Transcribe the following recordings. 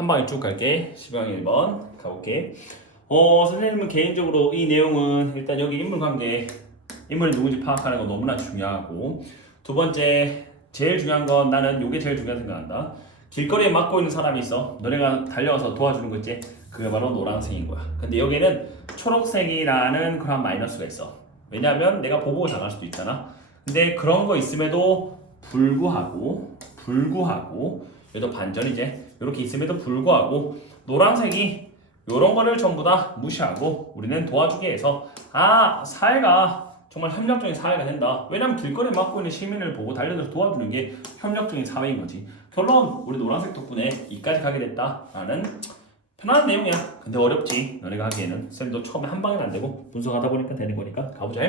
한 방에 쭉 갈게. 10강 1번 가볼게. 선생님은 개인적으로 이 내용은 일단 여기 인물관계, 인물이 누군지 파악하는 거 너무나 중요하고, 두 번째 제일 중요한 건 나는 이게 제일 중요하다 생각한다. 길거리에 막고 있는 사람이 있어. 너네가 달려가서 도와주는 거 있지? 그게 바로 노란색인 거야. 근데 여기는 초록색이라는 그런 마이너스가 있어. 왜냐면 내가 보고 당할 수도 있잖아. 근데 그런 거 있음에도 불구하고 얘도 반전이제. 이렇게 있음에도 불구하고 노란색이 요런 거를 전부 다 무시하고 우리는 도와주기 위해서 사회가 정말 협력적인 사회가 된다. 왜냐면 길거리에 막고 있는 시민을 보고 달려들어서 도와주는 게 협력적인 사회인 거지. 결론 우리 노란색 덕분에 이까지 가게 됐다라는 편안한 내용이야. 근데 어렵지. 너네가 하기에는 쌤도 처음에 한 방에는 안 되고 분석하다 보니까 되는 거니까 가보자.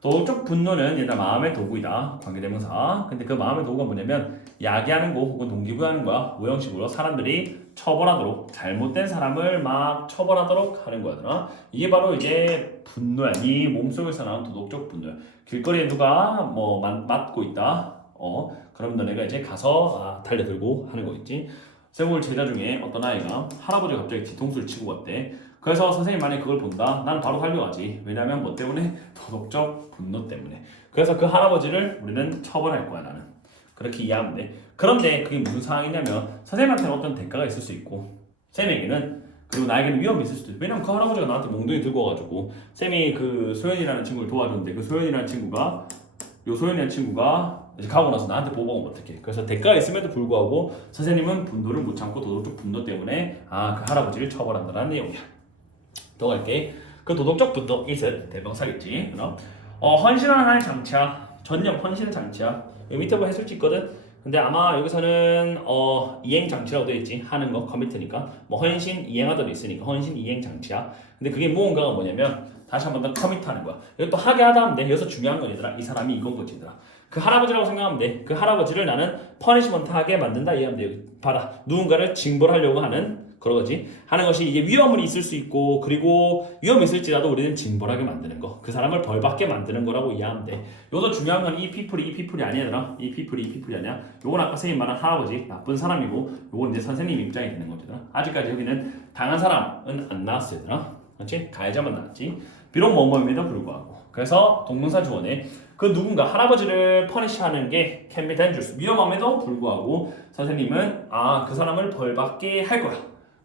도덕적 분노는 일단 마음의 도구이다. 관계대명사. 근데 그 마음의 도구가 뭐냐면 야기하는 거 혹은 동기부여하는 거야. 오형식으로 사람들이 처벌하도록, 잘못된 사람을 막 처벌하도록 하는 거야. 이게 바로 이제 분노야. 네 몸속에서 나오는 도덕적 분노야. 길거리에 누가 뭐 맞고 있다. 그럼 너네가 이제 가서 달려들고 하는 거 있지. 쌤 제자 중에 어떤 아이가 할아버지가 갑자기 뒤통수를 치고 왔대. 그래서 선생님 만약에 그걸 본다? 나는 바로 달려가지. 왜냐면 뭐 때문에? 도덕적 분노 때문에. 그래서 그 할아버지를 우리는 처벌할 거야. 나는 그렇게 이해하면 돼. 그런데 그게 무슨 상황이냐면 선생님한테는 어떤 대가가 있을 수 있고 쌤에게는, 그리고 나에게는 위험이 있을 수도 있어. 왜냐면 그 할아버지가 나한테 몽둥이 들고 와가지고 쌤이 그 소연이라는 친구를 도와줬는데 그 소연이라는 친구가 이제 가고 나서 나한테 보고하면 어떡해. 그래서 대가가 있음에도 불구하고 선생님은 분노를 못 참고 도덕적 분노 때문에 그 할아버지를 처벌한다는 내용이야. 더 갈게. 그 도덕적 분노 이슬 대명사겠지. 헌신하는 하나의 장치야. 전념 헌신의 장치야. 여기 밑에 보면 해설지 있거든. 근데 아마 여기서는 이행 장치라고 되어 있지. 하는 거 커미트니까 뭐 헌신 이행하다도 있으니까 헌신 이행 장치야. 근데 그게 무언가가 뭐냐면 다시 한 번 더 커미트하는 거야. 이것도 하게 하다 하면 돼. 여기서 중요한 건 얘들아, 이 사람이 이건 거지 얘들아. 그 할아버지라고 생각하면 돼. 그 할아버지를 나는 퍼니시먼트 하게 만든다 이해하면 돼. 봐라, 누군가를 징벌하려고 하는 그러지 하는 것이 이제 위험은 있을 수 있고, 그리고 위험이 있을지라도 우리는 징벌하게 만드는 거, 그 사람을 벌받게 만드는 거라고 이해하면 돼. 요도 중요한 건 이 피플이 아니야. 이 피플이 아니야. 요건 아까 선생님 말한 할아버지 나쁜 사람이고, 요건 이제 선생님 입장이 되는 거잖아. 아직까지 여기는 당한 사람은 안 나왔어 얘들아. 그렇지? 가해자만 나왔지. 비록 뭐뭐임에도 불구하고. 그래서 동명사 주어에 그 누군가 할아버지를 퍼니시하는 게 can be dangerous, 위험함에도 불구하고 선생님은 그 사람을 벌받게 할 거야.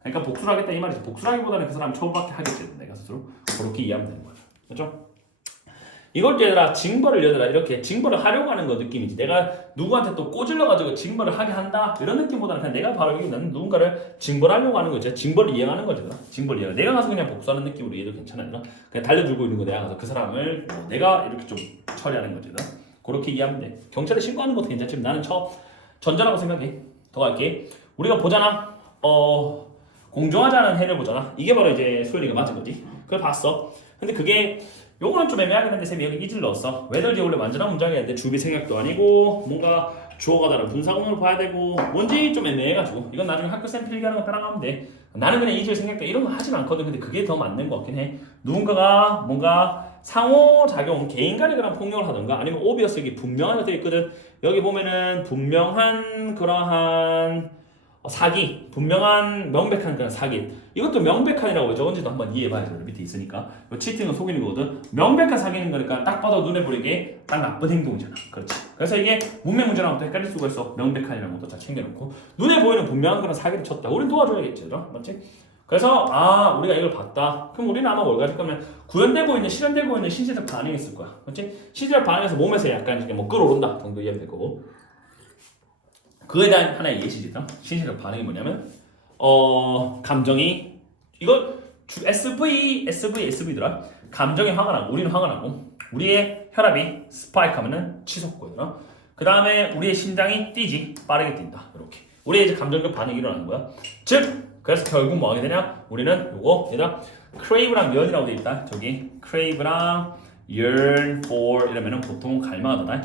그러니까 복수를 하겠다 이 말이지. 복수라기보다는 그 사람 처벌받게 하겠지. 내가 스스로 그렇게 이해하면 되는 거죠. 그렇죠? 이걸 얘들아 징벌을 이렇게 징벌을 하려고 하는 거 느낌이지. 내가 누구한테 또 꼬질러가지고 징벌을 하게 한다 이런 느낌보다는 그냥 내가 바로 여기는 누군가를 징벌하려고 하는 거지. 징벌을 이행하는 거지. 징벌 이행. 내가 가서 그냥 복수하는 느낌으로 얘도 괜찮아. 그냥 달려들고 있는 거 내가 가서 그 사람을 내가 이렇게 좀 처리하는 거지. 그렇게 이해하면 돼. 경찰에 신고하는 것도 괜찮지만 나는 전자라고 생각해. 더 갈게. 우리가 보잖아. 공정하자는 해를 보잖아. 이게 바로 이제 소연이가 맞은 거지. 그걸 봤어. 근데 그게 요거는 좀 애매하긴 한데 쌤이 여기 이즈를 넣었어. whether지 원래 완전한 문장이었는데 주비 생략도 아니고 뭔가 주어가 다른 분사구문을 봐야 되고 뭔지 좀 애매해가지고 이건 나중에 학교 쌤 필기하는 거 따라가면 돼. 나는 그냥 이즈를 생략도 이런 거 하진 않거든. 근데 그게 더 맞는 것 같긴 해. 누군가가 뭔가 상호작용, 개인 간에 그런 폭력을 하던가 아니면 오비어스 여기 분명하게 되어 있거든. 여기 보면은 분명한 그러한 사기, 분명한 명백한 그런 사기. 이것도 명백한이라고 왜 적은지도 한번 이해해봐야죠. 밑에 있으니까. 치팅은 속이는 거거든. 명백한 사기는 거니까 딱 봐도 눈에 보이게 딱 나쁜 행동이잖아. 그렇지. 그래서 이게 문맥 문제랑 또 헷갈릴 수가 있어. 명백한이라는 것도 잘 챙겨놓고 눈에 보이는 분명한 그런 사기를 쳤다. 우린 도와줘야겠지, 맞지? 그래서 우리가 이걸 봤다. 그럼 우리는 아마 뭘 가질 거면 구현되고 있는, 실현되고 있는 신체적 반응이 있을 거야. 그렇지? 신체적 반응에서 몸에서 약간 이렇게 뭐 끌어오른다 정도 이해하면 될 거고. 그에 대한 하나의 예시지다. 신체적 반응이 뭐냐면 감정이 이거 SV더라. 감정이 화가 나고 우리는 화가 나고 우리의 혈압이 스파이크하면은 치솟고요. 그 다음에 우리의 심장이 뛰지, 빠르게 뛴다. 이렇게 우리의 이제 감정적 반응이 일어나는 거야. 즉 그래서 결국 뭐 하게 되냐? 우리는 요거 얘들아 crave랑 yearn이라고 돼 있다. 저기 crave랑 yearn for 이러면은 보통 갈망하다.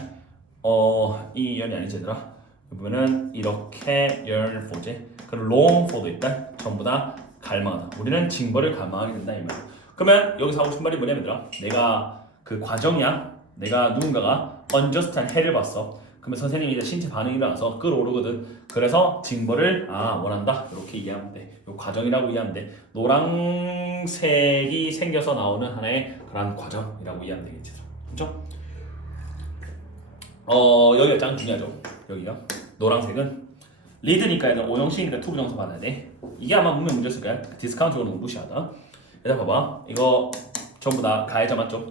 이 yearn이 아니지 얘들아. 보면은 이렇게 yearn for지. 그리고 long for도 있다. 전부 다 갈망하다. 우리는 징벌을 갈망하게 된다 이 말이야. 그러면 여기서 하고 싶은 말이 뭐냐면 얘들아, 내가 그 과정이야. 내가 누군가가 unjust한 해를 봤어. 그러면 선생님이 이제 신체 반응이 일어나서 끌어오르거든. 그래서 징벌을 원한다 이렇게 이해하면 돼. 요 과정이라고 이해하면 돼. 노란색이 생겨서 나오는 하나의 그런 과정이라고 이해하면 되겠지. 그렇죠? 여기가 짱 중요하죠. 여기가 노란색은 리드니까 얘들 오형식이니까 투부정사 받아야 돼. 이게 아마 문면 문제였을 거야. 디스카운트 오는 거 무시하다. 얘들아 봐봐. 이거 전부 다 가해자 맞죠?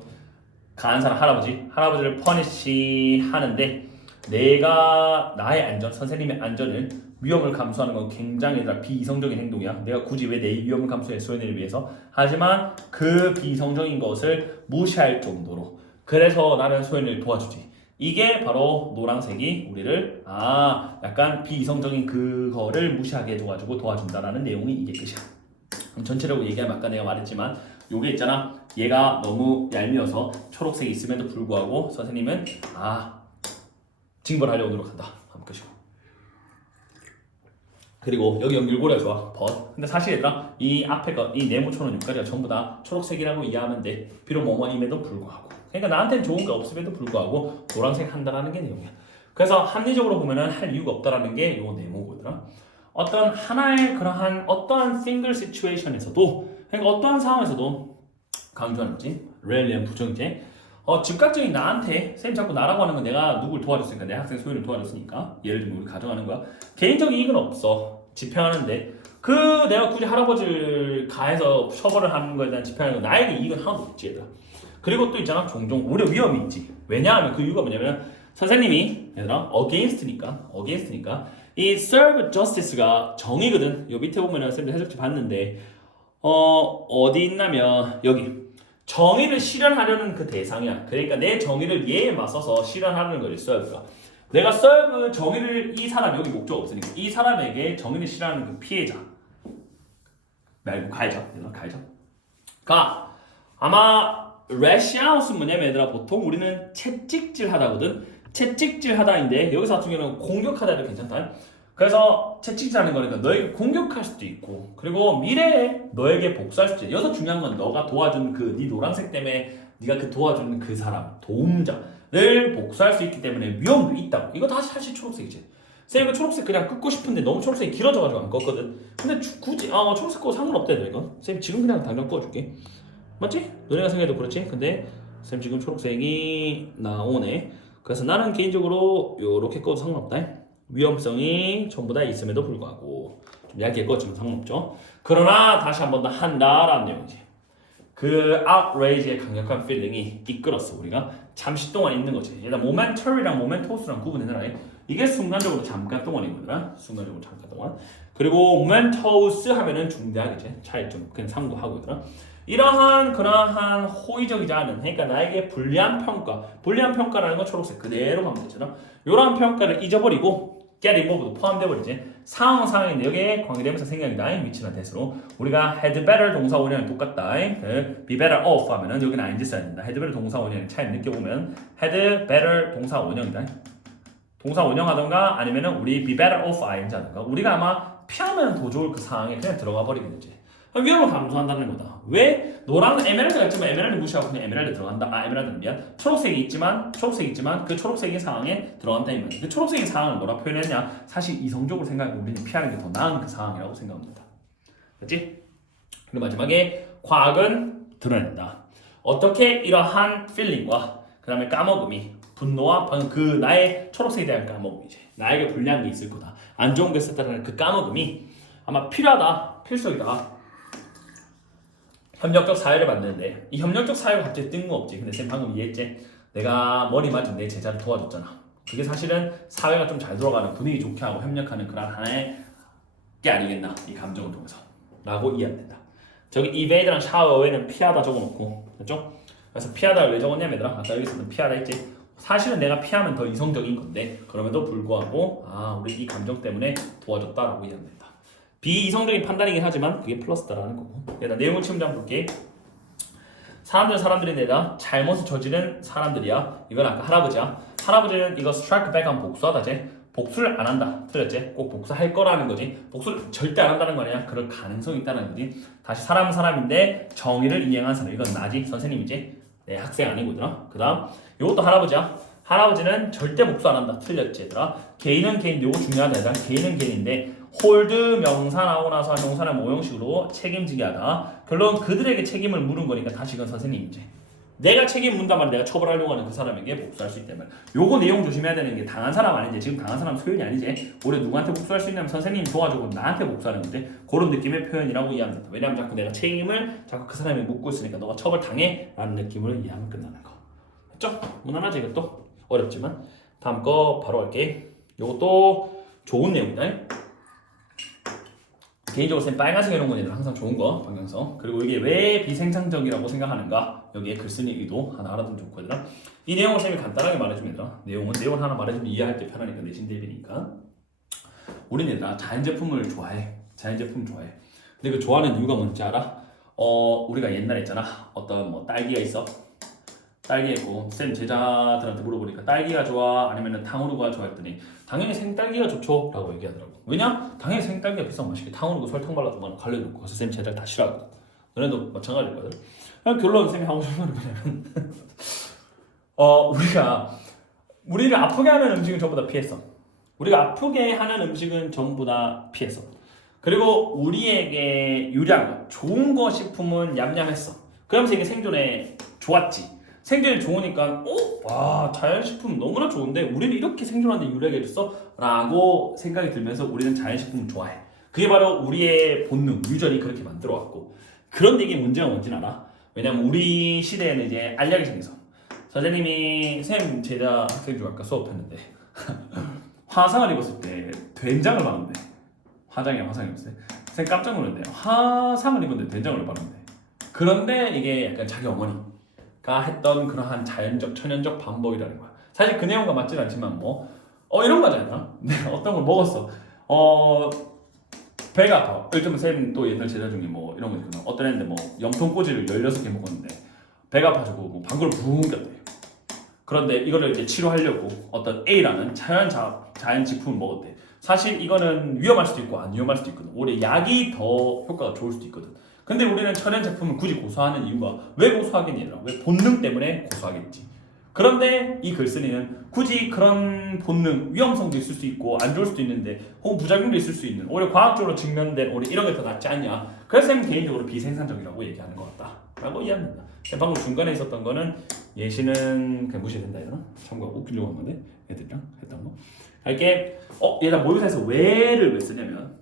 가한 사람 할아버지를 퍼니시 하는데 내가 나의 안전, 선생님의 안전을 위험을 감수하는 건 굉장히 비이성적인 행동이야. 내가 굳이 왜 내 위험을 감수해 소연이를 위해서 하지만 그 비이성적인 것을 무시할 정도로 그래서 나는 소연이를 도와주지. 이게 바로 노란색이 우리를 약간 비이성적인 그거를 무시하게 해줘가지고 도와준다라는 내용이 이게 끝이야. 그럼 전체적으로 얘기하면 아까 내가 말했지만 요게 있잖아. 얘가 너무 얄미워서 초록색이 있음에도 불구하고 선생님은 징벌하려고 노력한다. 한번 끝이고. 그리고 여기 연결고리가 좋아. but. 근데 사실 얘들아 이 앞에 이 네모초는 여기까지가 전부 다 초록색이라고 이해하면 돼. 비록 뭐뭐임에도 불구하고. 그러니까 나한테는 좋은 게 없음에도 불구하고 노란색 한다라는 게 내용이야. 그래서 합리적으로 보면은 할 이유가 없다라는 게 요 네모거든. 어떤 하나의 그러한 어떠한 single situation에서도 그러니까 어떠한 상황에서도 강조하는 거지. rarely는 부정이지. 즉각적인 나한테 쌤 자꾸 나라고 하는 건 내가 누굴 도와줬으니까 내 학생 소연을 도와줬으니까 예를 들면 우리 가정하는 거야. 개인적인 이익은 없어. 집행하는데 그 내가 굳이 할아버지를 가해서 처벌을 하는 거에 대한 집행하는 건 나에게 이익은 하나도 없지 얘들아. 그리고 또 있잖아 종종 오히려 위험이 있지. 왜냐하면 그 이유가 뭐냐면 선생님이 얘들아 against니까 이 serve justice가 정의거든. 요 밑에 보면은 쌤도 해석지 봤는데 어디 있냐면 여기 정의를 실현하려는 그 대상이야. 그러니까 내 정의를 얘에 맞서서 실현하는 거지 serve가. 내가 serve 정의를 이 사람 여기 목적 없으니까 이 사람에게 정의를 실현하는 그 피해자 말고 가해자가 아마 rash out은 뭐냐면 얘들아 보통 우리는 채찍질 하다거든. 채찍질 하다인데 여기서 같은 경우는 공격하다도 괜찮다. 그래서 채찍질하는 거니까 너에게 공격할 수도 있고 그리고 미래에 너에게 복수할 수도 있고 여기서 중요한 건 너가 도와준 그 네 노란색 때문에 네가 그 도와준 그 사람 도움자를 복수할 수 있기 때문에 위험도 있다고. 이거 다 사실 초록색이지. 쌤 이거 초록색 그냥 끄고 싶은데 너무 초록색이 길어져가지고 안 껐거든. 근데 굳이 초록색 꺼도 상관없다 이건. 쌤 지금 그냥 당장 꺼줄게. 맞지? 너네가 생각해도 그렇지? 근데 쌤 지금 초록색이 나오네. 그래서 나는 개인적으로 요렇게 꺼도 상관없다. 위험성이 전부 다 있음에도 불구하고 좀 얇게 꺼지면 상관없죠. 그러나 다시 한 번 더 한다라는 내용이지. 그 outrage의 강력한 feeling이 이끌었어. 우리가 잠시 동안 있는 거지. 일단 momentar이랑 momentous,랑 구분해놔라. 이게 순간적으로 잠깐 동안이거든. 순간적으로 잠깐 동안. 그리고 momentous 하면은 중대하겠지. 차이점 그냥 상도하고 있더라. 이러한 그러한 호의적이지 않은 그러니까 나에게 불리한 평가라는 건 초록색 그대로 가면 되잖아. 이러한 평가를 잊어버리고 get involved 포함돼 버리지. 상황인데 여기에 관계되면서 생각이다. 위치나 대수로 우리가 had better 동사 원형이 똑같다. 그 be better off 하면은 여기는 ing 써야 된다. had better 동사 원형의 차이 느껴보면 had better 동사 원형이다. 동사 원형하던가 아니면은 우리 be better off ing 하던가 우리가 아마 피하면 더 좋을 그 상황에 그냥 들어가 버리게 되지. 위험을 감수한다는 거다. 왜? 노란 에메랄드가 있지만 에메랄드 무시하고 그냥 에메랄드 들어간다. 에메랄드는 미안. 초록색이 있지만 그 초록색의 상황에 들어간다 이 말이야. 그 초록색의 상황을 뭐라 표현했냐? 사실 이성적으로 생각하면 우리는 피하는 게 더 나은 그 상황이라고 생각합니다. 그렇지? 그리고 마지막에 과학은 드러낸다. 어떻게 이러한 필링과 그 다음에 까먹음이 분노와 방금 그 나의 초록색에 대한 까먹음이지. 나에게 불리한 게 있을 거다. 안 좋은 게 있었다는 그 까먹음이 아마 필요하다. 필수이다. 협력적 사회를 만드는데 이 협력적 사회가 갑자기 뜬금없지. 근데 쌤 방금 이해했지? 내가 머리 맞은 내 제자를 도와줬잖아. 그게 사실은 사회가 좀 잘 돌아가는 분위기 좋게 하고 협력하는 그런 하나의 게 아니겠나. 이 감정을 통해서 라고 이해하면 된다. 저기 evade랑 shower에는 피하다 적어놓고 그렇죠? 그래서 피하다를 왜 적었냐면 얘들아 아까 여기서는 피하다 했지. 사실은 내가 피하면 더 이성적인 건데 그럼에도 불구하고 우리 이 감정 때문에 도와줬다라고 이해하면 된다. 비이성적인 판단이긴 하지만 그게 플러스다라는 거고. 일단 내용을 침좀 볼게. 사람들이 내가 잘못을 저지른 사람들이야. 이건 아까 할아버지야. 할아버지는 이거 strike back 하면 복수하다지. 복수를 안 한다. 틀렸지? 꼭 복수할 거라는 거지. 복수를 절대 안 한다는 거 아니야. 그럴 가능성이 있다는 거지. 다시 사람은 사람인데 정의를 이행한 사람. 이건 나지. 선생님이지. 내 학생 아니거든. 그 다음 이것도 할아버지야. 할아버지는 절대 복수 안 한다. 틀렸지 얘들아. 개인은 개인, 요거 중요하다 얘들아. 개인은 개인인데 홀드 명사 나오고 나서 명사는 모형식으로 책임지게 하다. 결론 그들에게 책임을 물은 거니까 다시금 선생님이지. 내가 책임 문단 말이야. 내가 처벌하려고 하는 그 사람에게 복수할 수 있다면. 요거 내용 조심해야 되는 게 당한 사람 아니지. 지금 당한 사람 소연이 아니지. 우리 누구한테 복수할 수 있냐면 선생님이 도와주고 나한테 복수하는 건데 그런 느낌의 표현이라고 이해하면 된다. 왜냐면 자꾸 내가 책임을 자꾸 그 사람이 묻고 있으니까 너가 처벌당해 라는 느낌을 이해하면 끝나는 거. 됐죠? 무난하지 이것도? 어렵지만 다음 거 바로 할게. 요것도 좋은 내용이다. 개인적으로 쌤 빨간색 이런 거는 항상 좋은 거 방향성. 그리고 이게 왜 비생산적이라고 생각하는가 여기에 글쓴이 의도 하나 알아두면 좋고 얘들아. 이 내용을 쌤이 간단하게 말해주면 얘들아. 내용을 하나 말해주면 이해할 때 편하니까 내신 대비니까. 우리는 얘들아 자연제품을 좋아해. 자연제품 좋아해. 근데 그 좋아하는 이유가 뭔지 알아? 우리가 옛날에 있잖아. 어떤 뭐 딸기가 있어. 딸기 있고 쌤 제자들한테 물어보니까 딸기가 좋아 아니면 탕후루가 좋아 했더니 당연히 생딸기가 좋죠 라고 얘기하더라고. 왜냐? 당연히 생딸기가 비싼 맛이게 탕후루도 설탕 발라서 막 갈려놓고 그래서 쌤 제자들 다 싫어하거든. 너네도 마찬가지일 거든. 그냥 결론 쌤이 하고 싶은 말은 뭐냐면 우리를 아프게 하는 음식은 전부 다 피했어. 우리가 아프게 하는 음식은 전부 다 피했어. 그리고 우리에게 유리한 좋은 거 식품은 얌얌했어. 그러면서 이게 생존에 좋았지. 생존이 좋으니까 와 자연식품 너무나 좋은데 우리는 이렇게 생존하는데 유리하게 해줬어? 라고 생각이 들면서 우리는 자연식품을 좋아해. 그게 바로 우리의 본능, 유전이 그렇게 만들어왔고. 그런데 이게 문제가 뭔지는 알아? 왜냐면 우리 시대에는 이제 알약이 생겨서 선생님이 쌤 제자 학생 중 아까 수업했는데 화상을 입었을 때 된장을 바른대. 화상이 입었을 때 쌤 깜짝 놀랐는데 화상을 입었는데 된장을 바른대. 그런데 이게 약간 자기 어머니가 했던 그러한 자연적 천연적 방법이라는 거야. 사실 그 내용과 맞지는 않지만 뭐 이런 거잖아. 내가 어떤 걸 먹었어. 배가 아파. 예를 들면 쌤 또 옛날 제자 중에 뭐 이런 거 있거든. 어떤 애인데 뭐 염통꼬지를 16개 먹었는데 배가 아파가지고 뭐 방구를 붕 꼈대. 그런데 이거를 이제 치료하려고 어떤 A라는 자연 제품을 먹었대. 사실 이거는 위험할 수도 있고 안 위험할 수도 있거든. 오히려 약이 더 효과가 좋을 수도 있거든. 근데 우리는 천연 제품을 굳이 고수하는 이유가 왜 고수하겠니? 왜 본능 때문에 고수하겠지. 그런데 이 글쓴이는 굳이 그런 본능, 위험성도 있을 수 있고 안 좋을 수도 있는데 혹은 부작용도 있을 수 있는 오히려 과학적으로 증명된 오히려 이런 게 더 낫지 않냐. 그래서 쌤은 개인적으로 비생산적이라고 얘기하는 것 같다 라고 이해합니다. 방금 중간에 있었던 거는 예시는 그냥 무시된다 이러나? 참고하고 웃기려고 한 건데 애들이랑 했던 거 할게. 얘가 모의고사에서 왜를 왜 쓰냐면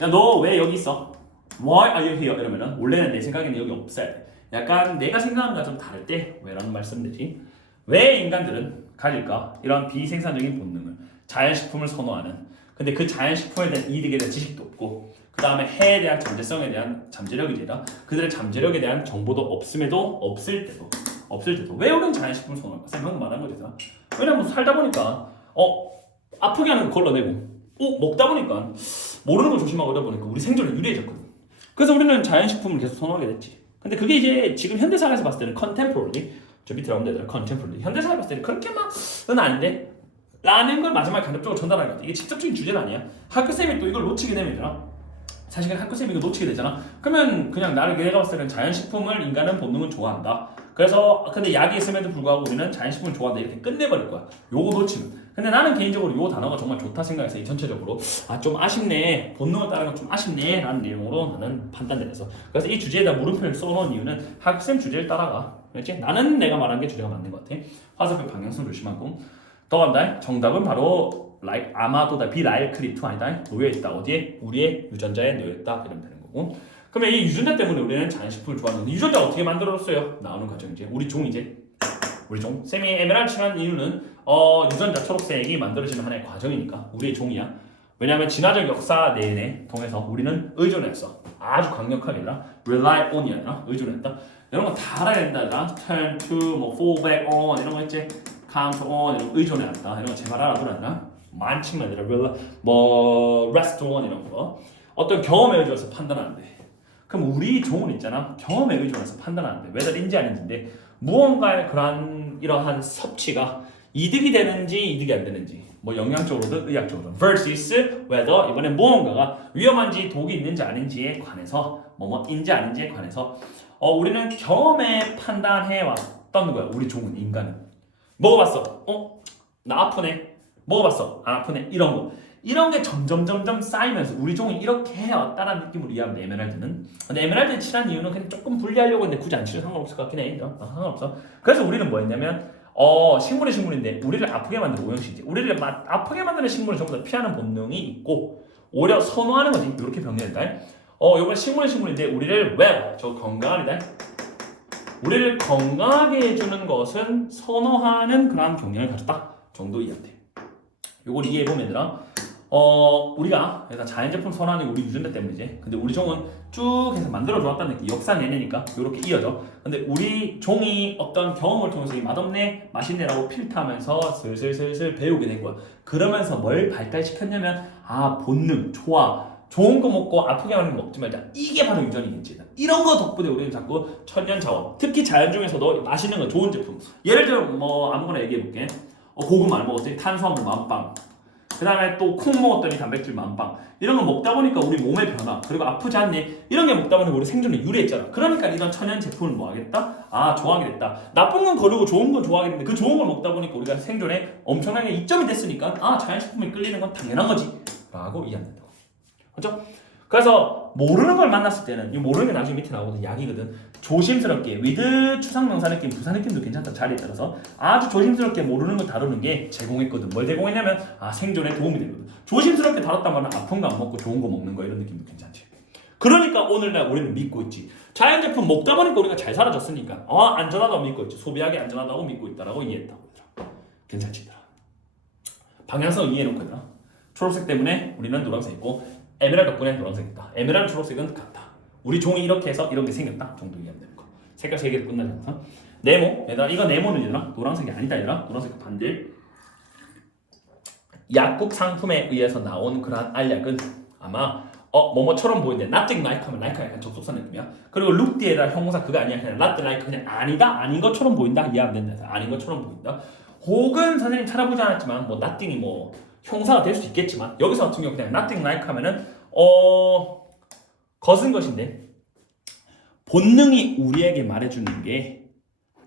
야 너 왜 여기 있어? Why are you here? 이러면은 원래는 내 생각에는 여기 없어야 돼. 약간 내가 생각하는 거랑 좀 다를 때 왜라는 말씀드리지. 왜 인간들은 가질까? 이런 비생산적인 본능을 자연식품을 선호하는. 근데 그 자연식품에 대한 이득에 대한 지식도 없고 그 다음에 해에 대한 잠재성에 대한 잠재력이 되라. 그들의 잠재력에 대한 정보도 없음에도 없을 때도 왜 우리는 자연식품을 선호할까? 생각 말한 거지. 왜냐면 살다 보니까 아프게 하는 거 걸러내고 먹다 보니까 모르는 걸 조심하고 이러다 보니까 우리 생존에 유리해졌거든. 그래서 우리는 자연식품을 계속 선호하게 됐지. 근데 그게 이제 지금 현대사회에서 봤을 때는 contemporary, 저 밑에 나오는 데들 contemporary, 현대사회 봤을 때는 그렇게 막은 아닌데 라는 걸 마지막에 간접적으로 전달하는 것 같아. 이게 직접적인 주제는 아니야. 학교쌤이 또 이걸 놓치게 되면 사실 학교쌤이 이거 놓치게 되잖아. 그러면 그냥 내가 봤을 때는 자연식품을 인간은 본능은 좋아한다. 그래서 근데 약이 있음에도 불구하고 우리는 자연식품을 좋아한다 이렇게 끝내버릴 거야. 요거 놓치면. 근데 나는 개인적으로 요 단어가 정말 좋다 생각해서 이 전체적으로 좀 아쉽네. 본능을 따르는 건 좀 아쉽네 라는 내용으로 나는 판단을 해서 그래서 이 주제에다 물음표를 써놓은 이유는 학생 주제를 따라가. 그렇지? 나는 내가 말한 게 주제가 맞는 것 같아. 화살표 방향성 조심하고 더 간다. 정답은 바로 아마도다 비라일크리 투 아니다. 놓여있다. 어디에? 우리의 유전자에 놓여있다. 이러면 되는 거고. 그러면 이 유전자 때문에 우리는 자연식품을 좋아하는데 유전자 어떻게 만들어졌어요? 나오는 과정이지. 우리 종 이제. 우리 종. 쌤이 에메랄드 칠한 이유는 유전자 초록색이 만들어지는 하나의 과정이니까 우리의 종이야. 왜냐하면 진화적 역사 내내 통해서 우리는 의존했어. 아주 강력하게라 rely on이 아니라 의존했다. 이런 거 다 알아야 된다. turn to, fall back on 이런 거 있지. count on 이런 거 의존해왔다. 이런 거 제발 알아두라. 많지만 아니라 rest on 이런 거. 어떤 경험에 의존해서 판단하는데. 그럼 우리 종은 있잖아. 경험에 의존해서 판단하는데 whether인지 아닌지인데 무언가의 이러한 섭취가 이득이 되는지 이득이 안 되는지 뭐 영양적으로든 의학적으로든 versus whether 이번에 무언가가 위험한지 독이 있는지 아닌지에 관해서 뭐인지 아닌지에 관해서 우리는 경험에 판단해왔 어떤 거야? 우리 종은 인간은 먹어봤어. 나 아프네. 먹어봤어. 안 아프네. 이런 거. 이런 게 점점 쌓이면서 우리 종이 이렇게 해왔다는 느낌으로 이해하면 돼, 에메랄드는. 근데 에메랄드 칠한 이유는 그냥 조금 분리하려고 했는데 굳이 안 칠해도 상관없을 것 같긴 해. 상관없어. 그래서 우리는 뭐 했냐면 식물인데 우리를 아프게 만드는 오형식이지. 우리를 아프게 만드는 식물은 전부 다 피하는 본능이 있고 오히려 선호하는 거지. 이렇게 병렬이다. 요번 식물인데 우리를 저 건강하다. 우리를 건강하게 해주는 것은 선호하는 그러한 경향을 가졌다 정도 이해하면 돼. 요걸 이해해보면 얘들아 우리가 일단 자연제품 선호하는 우리 유전자 때문이지. 근데 우리 종은 쭉 해서 만들어줘왔다는 느낌. 역사 내내니까 이렇게 이어져. 근데 우리 종이 어떤 경험을 통해서 이 맛없네 맛있네라고 필터하면서 슬슬 배우게 된 거야. 그러면서 뭘 발달시켰냐면 본능, 좋아, 좋은 거 먹고 아프게 하는 거 먹지 말자. 이게 바로 유전이겠지. 이런 거 덕분에 우리는 자꾸 천연자원, 특히 자연 중에서도 맛있는 거 좋은 제품. 예를 들어 뭐 아무거나 얘기해볼게. 고구마 안 먹었더니 탄수화물 만빵. 그 다음에 또 콩 먹었더니 단백질 만빵. 이런 거 먹다 보니까 우리 몸의 변화, 그리고 아프지 않니? 이런 게 먹다 보니까 우리 생존에 유리했잖아. 그러니까 이런 천연 제품을 뭐 하겠다? 좋아하게 됐다. 나쁜 건 거르고 좋은 건 좋아하겠는데 그 좋은 걸 먹다 보니까 우리가 생존에 엄청나게 이점이 됐으니까 자연 제품이 끌리는 건 당연한 거지 라고 이해한다. 그렇죠? 그래서 모르는 걸 만났을 때는 이 모르는 게 나중에 밑에 나오거든. 약이거든. 조심스럽게 with 추상명사 느낌, 부사 느낌도 괜찮다. 자리에 따라서 아주 조심스럽게 모르는 걸 다루는 게 제공했거든. 뭘 제공했냐면 생존에 도움이 되거든. 조심스럽게 다뤘단 말은 아픈 거 안 먹고 좋은 거 먹는 거 이런 느낌도 괜찮지. 그러니까 오늘날 우리는 믿고 있지. 자연 제품 먹다 보니까 우리가 잘 살아졌으니까 안전하다고 믿고 있지. 소비하기 안전하다고 믿고 있다라고 이해했다고. 괜찮지. 방향성을 이해해놓고 얘들아. 초록색 때문에 우리는 노란색이고 에메랄드 덕분에 노란색이다. 에메랄드 초록색은 같다. 우리 종이 이렇게 해서 이런 게 생겼다 정도 이해하면 되는 거. 색깔 3개로 끝나지 않나? 네모. 얘들아 이거 네모는 얘들아 노란색이 아니다 얘들아. 노란색 반대. 약국 상품에 의해서 나온 그러한 알약은 아마 뭐뭐처럼 보이는데 nothing like 하면 like가 약간 접속사 느낌이야. 그리고 look 뒤에다 형용사 그거 아니야. 그냥 not like 그냥 아니다 아닌 것처럼 보인다 이해하면 된다. 아닌 것처럼 보인다. 혹은 선생님 찾아보지 않았지만 뭐 nothing이 뭐 형사가 될 수 있겠지만 여기서 같은 경우 그냥 nothing like 하면은 것은 것인데 본능이 우리에게 말해주는 게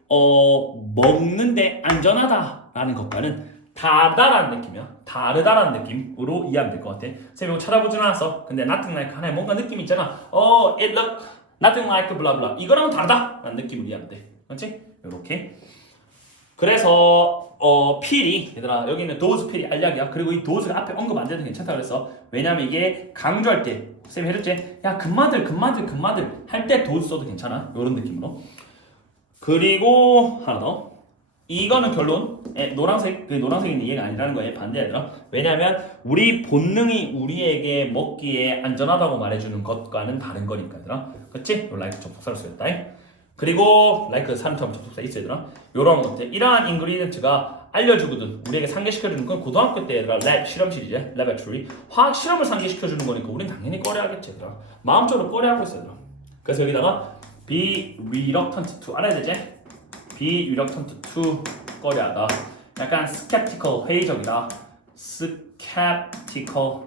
먹는데 안전하다라는 것과는 다르다라는 느낌이야. 다르다라는 느낌으로 이해하면 될 것 같아. 선생님 이거 찾아보진 않았어. 근데 nothing like 하나에 뭔가 느낌 있잖아. it look nothing like blah blah 이거랑은 다르다라는 느낌으로 이해하면 돼. 그렇지? 이렇게. 그래서 필이 얘들아 여기는 도즈 필이 알약이야. 그리고 이 도즈가 앞에 언급 안 돼도 괜찮다 그랬어. 왜냐면 이게 강조할 때 쌤이 해줬지. 야 금마들 할 때 도즈 써도 괜찮아. 이런 느낌으로. 그리고 하나 더. 이거는 결론. 노란색 그 노란색이 이해가 아니라는 거에 반대 얘들아. 왜냐면 우리 본능이 우리에게 먹기에 안전하다고 말해주는 것과는 다른 거니까 얘들아. 그렇지? like 접속사로 쓰였다. 그리고 like 사람처럼 접속사 있어 얘들아. 요런 것들 이러한 인그리디언트가 알려주거든. 우리에게 상기시켜주는 건 고등학교 때 얘들아 랩 실험실이지. laboratory 화학 실험을 상기시켜주는 거니까 우린 당연히 꺼려하겠지 얘들아. 마음적으로 꺼려하고 있어 얘들아. 그래서 여기다가 be reluctant to 알아야 되지? be reluctant to 꺼려하다. 약간 skeptical 회의적이다. skeptical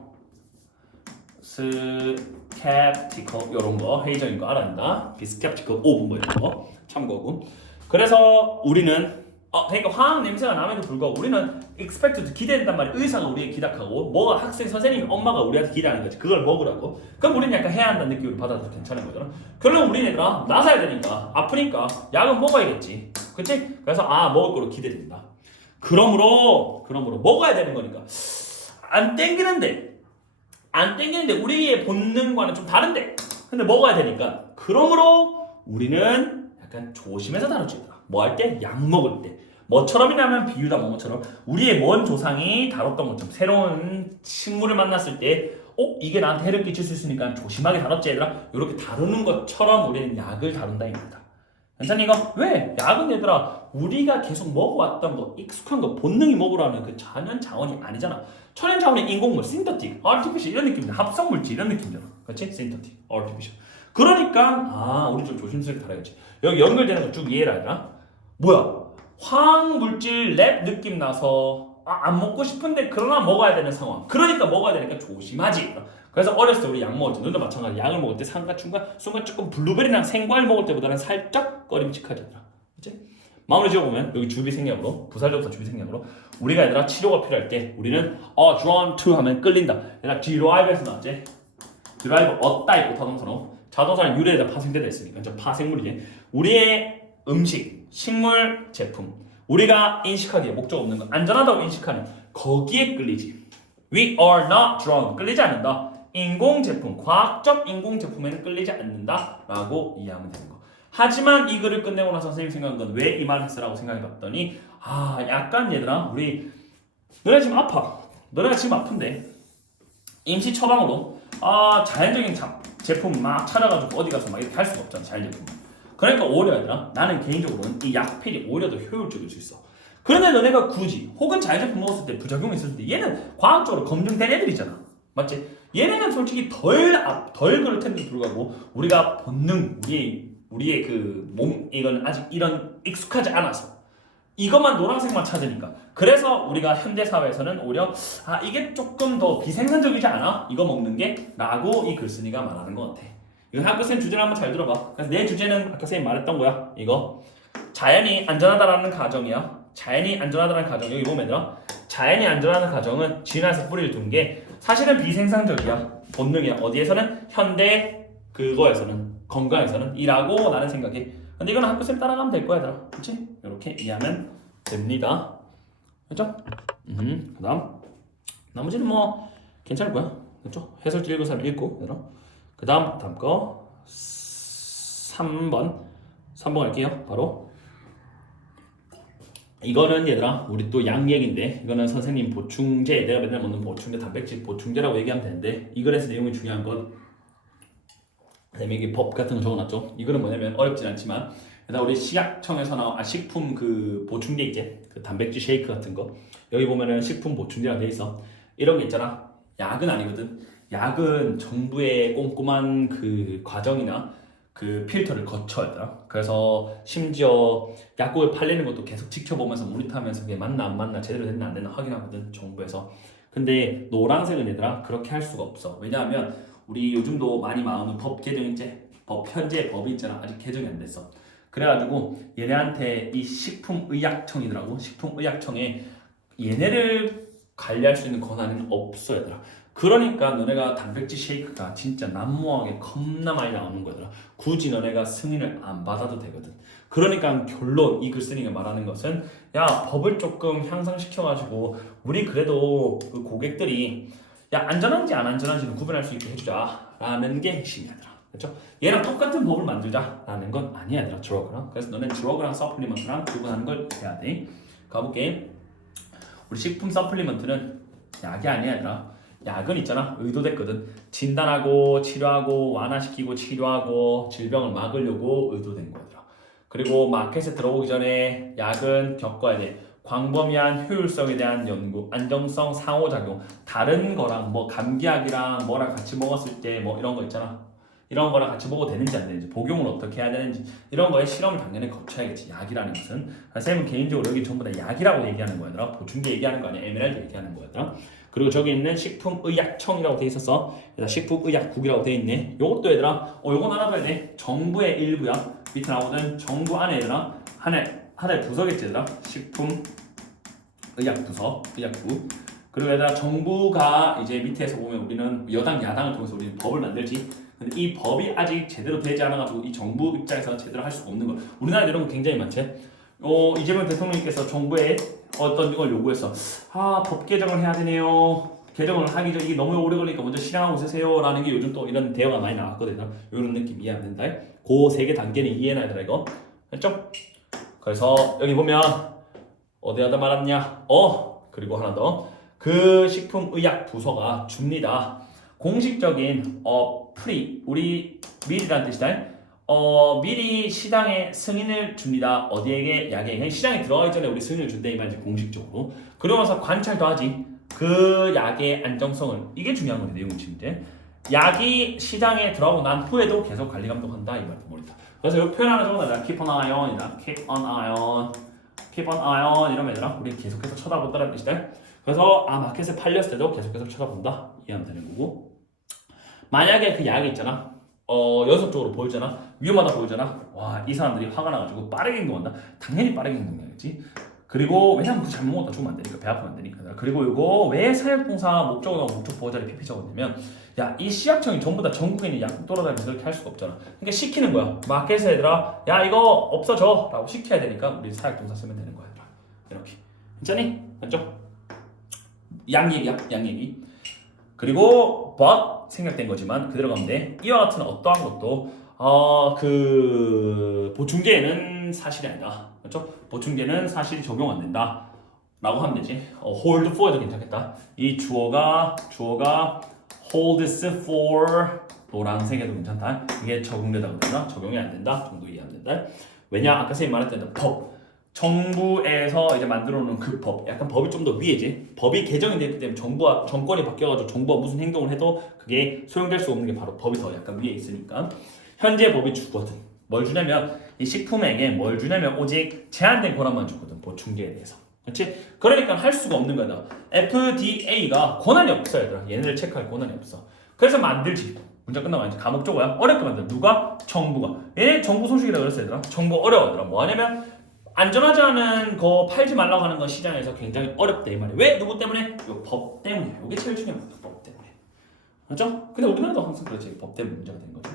요런 거 회의적인 거 알아야 된다. be skeptical of 뭐 이런 거 참고고. 그래서 우리는 그러니까 화학 냄새가 남에도 불구하고 우리는 expected 기대된단 말이야. 의사가 우리에게 기대하고 뭐가 학생 선생님 엄마가 우리한테 기대하는 거지. 그걸 먹으라고. 그럼 우리는 약간 해야 한다는 느낌으로 받아도 괜찮은 거잖아. 결론 우리는 얘들아 나서야 되니까 아프니까 약은 먹어야겠지. 그치? 그래서 먹을 거로 기대된다. 그러므로 먹어야 되는 거니까 안 땡기는데 우리의 본능과는 좀 다른데 근데 먹어야 되니까 그러므로 우리는 약간 조심해서 다루지. 뭐 할 때? 약 먹을 때. 뭐처럼이냐면 비유다 뭐처럼 우리의 먼 조상이 다뤘던 것처럼 새로운 식물을 만났을 때 이게 나한테 해를 끼칠 수 있으니까 조심하게 다뤘지 얘들아. 이렇게 다루는 것처럼 우리는 약을 다룬다 입니다. 괜찮니 이거? 왜? 약은 얘들아 우리가 계속 먹어왔던 거 익숙한 거 본능이 먹으라는 그 자연 자원이 아니잖아. 천연 자원의 인공물, synthetic, artificial 이런 느낌이야. 합성 물질 이런 느낌이잖아. 그렇지? synthetic, artificial. 그러니까 우리 좀 조심스럽게 다뤄야지. 여기 연결되는 거 쭉 이해를 하자. 뭐야? 화학 물질 랩 느낌 나서 안 먹고 싶은데 그러나 먹어야 되는 상황. 그러니까 먹어야 되니까 조심하지. 그래서 어렸을 때 우리 약 먹을 때 너도 마찬가지. 약을 먹을 때 순간 조금 블루베리랑 생과일 먹을 때보다는 살짝 꺼림칙하게. 그렇지? 마무리 지어보면 여기 주비 생략으로 부사적사 주비 생략으로 우리가 얘들아 치료가 필요할 때 우리는 drawn to 하면 끌린다. 얘들아 derive에서 나왔지? derive 얻다 있고 타동사로 자동사는 유래에다 파생되다 있으니까 저 파생물이지. 우리의 음식, 식물, 제품 우리가 인식하기에 목적 없는 거 안전하다고 인식하는 거기에 끌리지. We are not drawn 끌리지 않는다. 인공 제품, 과학적 인공 제품에는 끌리지 않는다라고 이해하면 되는 거. 하지만 이 글을 끝내고 나서 선생님이 생각한 건 왜 이 말을 했으라고 생각해봤더니 약간 얘들아 우리 너네 지금 아파. 너네가 지금 아픈데 임시 처방으로 자연적인 제품 막 찾아가지고 어디 가서 막 이렇게 할 수가 없잖아 자연제품. 그러니까 오히려 얘들아 나는 개인적으로는 이 약필이 오히려 더 효율적일 수 있어. 그런데 너네가 굳이 혹은 자연제품 먹었을 때 부작용이 있었을 때 얘는 과학적으로 검증된 애들이잖아. 맞지? 얘네는 솔직히 덜 그럴 텐데 불구하고 우리가 본능 우리의 그 몸 이건 아직 이런 익숙하지 않아서 이것만 노란색만 찾으니까 그래서 우리가 현대 사회에서는 오히려 이게 조금 더 비생산적이지 않아? 이거 먹는 게? 라고 이 글쓴이가 말하는 것 같아. 이건 학교 쌤 주제를 한번 잘 들어봐. 그래서 내 주제는 아까 쌤이 말했던 거야. 이거 자연이 안전하다라는 가정이야. 자연이 안전하다는 가정 여기 보면 얘들아 자연이 안전하다는 가정은 진화에서 뿌리를 둔 게 사실은 비생산적이야. 본능이야. 어디에서는? 현대 그거에서는 건강에서는 이라고 나는 생각해. 근데 이건 학교쌤 따라가면 될 거야 얘들아. 그치? 이렇게 이해하면 됩니다. 그렇죠? 그 다음 나머지는 뭐 괜찮을 거야. 그렇죠? 해설지 읽은 사람 읽고 얘들아. 그 다음 거 3번 할게요. 바로 이거는 얘들아 우리 또 양 얘기인데 이거는 선생님 보충제 내가 맨날 먹는 보충제 단백질 보충제라고 얘기하면 되는데 이 글에서 내용이 중요한 건 이게 법 같은 거 적어놨죠. 이거는 뭐냐면 어렵진 않지만 일단 우리 식약청에서 나온 식품 그 보충제 있지 그 단백질 쉐이크 같은 거 여기 보면은 식품 보충제라고 돼 있어. 이런 게 있잖아. 약은 아니거든. 약은 정부의 꼼꼼한 그 과정이나 그 필터를 거쳐야 돼. 그래서 심지어 약국을 팔리는 것도 계속 지켜보면서 모니터하면서 그게 맞나 안 맞나 제대로 됐나 안 됐나 확인하거든 정부에서. 근데 노란색은 얘들아 그렇게 할 수가 없어. 왜냐하면 우리 요즘도 많이 나오는 법 개정인제 현재 법이 있잖아. 아직 개정이 안 됐어. 그래가지고 얘네한테 이 식품의약청이더라고. 식품의약청에 얘네를 관리할 수 있는 권한은 없어 얘들아. 그러니까 너네가 단백질 쉐이크가 진짜 난무하게 겁나 많이 나오는 거더라. 굳이 너네가 승인을 안 받아도 되거든. 그러니까 결론 이 글쓴이가 말하는 것은 법을 조금 향상시켜가지고 우리 그래도 그 고객들이 안전한지 안 안전한지는 구분할 수 있게 해주자 라는 게 핵심이야. 그렇죠? 얘랑 똑같은 법을 만들자 라는 건 아니야 얘들아. 드러그랑. 그래서 너는 드러그랑 서플리먼트랑 구분하는 걸 해야 돼. 가볼게. 우리 식품 서플리먼트는 약이 아니야 얘들아. 약은 있잖아 의도됐거든. 진단하고 치료하고 완화시키고 치료하고 질병을 막으려고 의도된 거더라. 그리고 마켓에 들어오기 전에 약은 겪어야 돼. 광범위한 효율성에 대한 연구, 안정성, 상호작용, 다른 거랑 뭐 감기약이랑 뭐랑 같이 먹었을 때 뭐 이런 거 있잖아. 이런 거랑 같이 먹어도 되는지 안 되는지, 복용을 어떻게 해야 되는지 이런 거에 실험을 당연히 거쳐야겠지. 약이라는 것은. 쌤은 개인적으로 여기 전부 다 약이라고 얘기하는 거야. 보충제 얘기하는 거 아니야. 에메랄드 얘기하는 거야. 그리고 저기 있는 식품의약청이라고 돼 있어서 식품의약국이라고 돼 있네. 요것도 얘들아 요건 알아봐야 돼. 정부의 일부야. 밑에 나오는 정부 안에 얘들아 하나의 부서겠지 얘들아. 식품의약부서 의약부. 그리고 얘들아 정부가 이제 밑에서 보면 우리는 여당 야당을 통해서 우리는 법을 만들지. 근데 이 법이 아직 제대로 되지 않아가지고 이 정부 입장에서 제대로 할 수가 없는 거야. 우리나라에 이런 거 굉장히 많지. 이재명 대통령님께서 정부에 어떤 걸 요구했어. 법 개정을 해야 되네요. 개정을 하기 전에 이게 너무 오래 걸리니까 먼저 실행하고 있으세요 라는 게 요즘 또 이런 대화가 많이 나왔거든요. 이런 느낌 이해 안 된다. 그 세 개 단계는 이해해놔야 되라 이거. 됐죠? 그래서 여기 보면 어디 하다 말았냐. 그리고 하나 더. 그 식품의약부서가 줍니다. 공식적인 프리 우리 미리라는 뜻이다. 미리 시장에 승인을 줍니다. 어디에게? 약에게. 시장에 들어가기 전에 우리 승인을 준대 이 말이지 공식적으로. 그러면서 관찰도 하지. 그 약의 안정성을. 이게 중요한 거네 내용이 지금. 약이 시장에 들어가고 난 후에도 계속 관리 감독한다 이 말이다. 모르겠다. 그래서 이 표현 하나 적어놔라. Keep an eye on이다. Keep an eye on. Keep an eye on 이러면 얘들아 우리 계속해서 쳐다본다는 뜻이다. 그래서 마켓에 팔렸을 때도 계속해서 쳐다본다. 이해하면 되는 거고. 만약에 그 약이 있잖아. 연속적으로 보이잖아. 위험하다 보이잖아. 와, 이 사람들이 화가 나가지고 빠르게 행동한다. 당연히 빠르게 행동해야겠지. 그리고 왜냐면 그 잘못 먹었다 죽으면 안 되니까, 배 아프면 안 되니까. 그리고 이거 왜 사역동사 목적어나 목적 보호자리 PP 적었냐면, 야, 이 시약청이 전부 다 전국에 있는 약국 돌아다니면서 그렇게 할 수가 없잖아. 그러니까 시키는 거야. 마켓에서 얘들아, 야, 이거 없어져 라고 시켜야 되니까 우리 사역동사 쓰면 되는 거야. 이렇게. 괜찮니? 맞죠? 양 얘기야, 양 얘기. 그리고 but 생략된 거지만 그대로 가면 돼. 이와 같은 어떠한 것도 그 보충제에는 사실이 아니다. 그렇죠? 보충제는 사실이 적용 안 된다. 라고 하면 되지. hold for도 괜찮겠다. 이 주어가 holds for 노란색에도 괜찮다. 이게 적용되다고 되나? 적용이 안 된다. 정도 이해 안 된다. 왜냐? 아까 선생님 말했던 법. 정부에서 이제 만들어 놓은 그 법, 약간 법이 좀 더 위에지. 법이 개정이 됐기 때문에 정권이 바뀌어가지고 정부가 무슨 행동을 해도 그게 소용될 수 없는 게 바로 법이 더 약간 위에 있으니까. 현재 법이 주거든. 뭘 주냐면 이 식품에게 뭘 주냐면 오직 제한된 권한만 주거든. 보충제에 대해서. 그렇지? 그러니까 할 수가 없는 거다. FDA가 권한이 없어, 얘들아. 얘네를 체크할 권한이 없어. 그래서 만들지. 문제 끝나고 이제 감옥 쪽어야. 어렵게 만들. 누가? 정부가. 얘 정부 소식이라 그랬어, 얘들아. 정부 어려워하더라. 뭐 하냐면 안전하지 않은 거 팔지 말라고 하는 건 시장에서 굉장히 어렵대 이 말이야. 왜? 누구 때문에? 요 법 때문에. 이게 제일 중요한 거야. 법 때문에. 그렇죠? 근데 우리나라도 항상 그렇지. 법 때문에 문제가 된 거죠.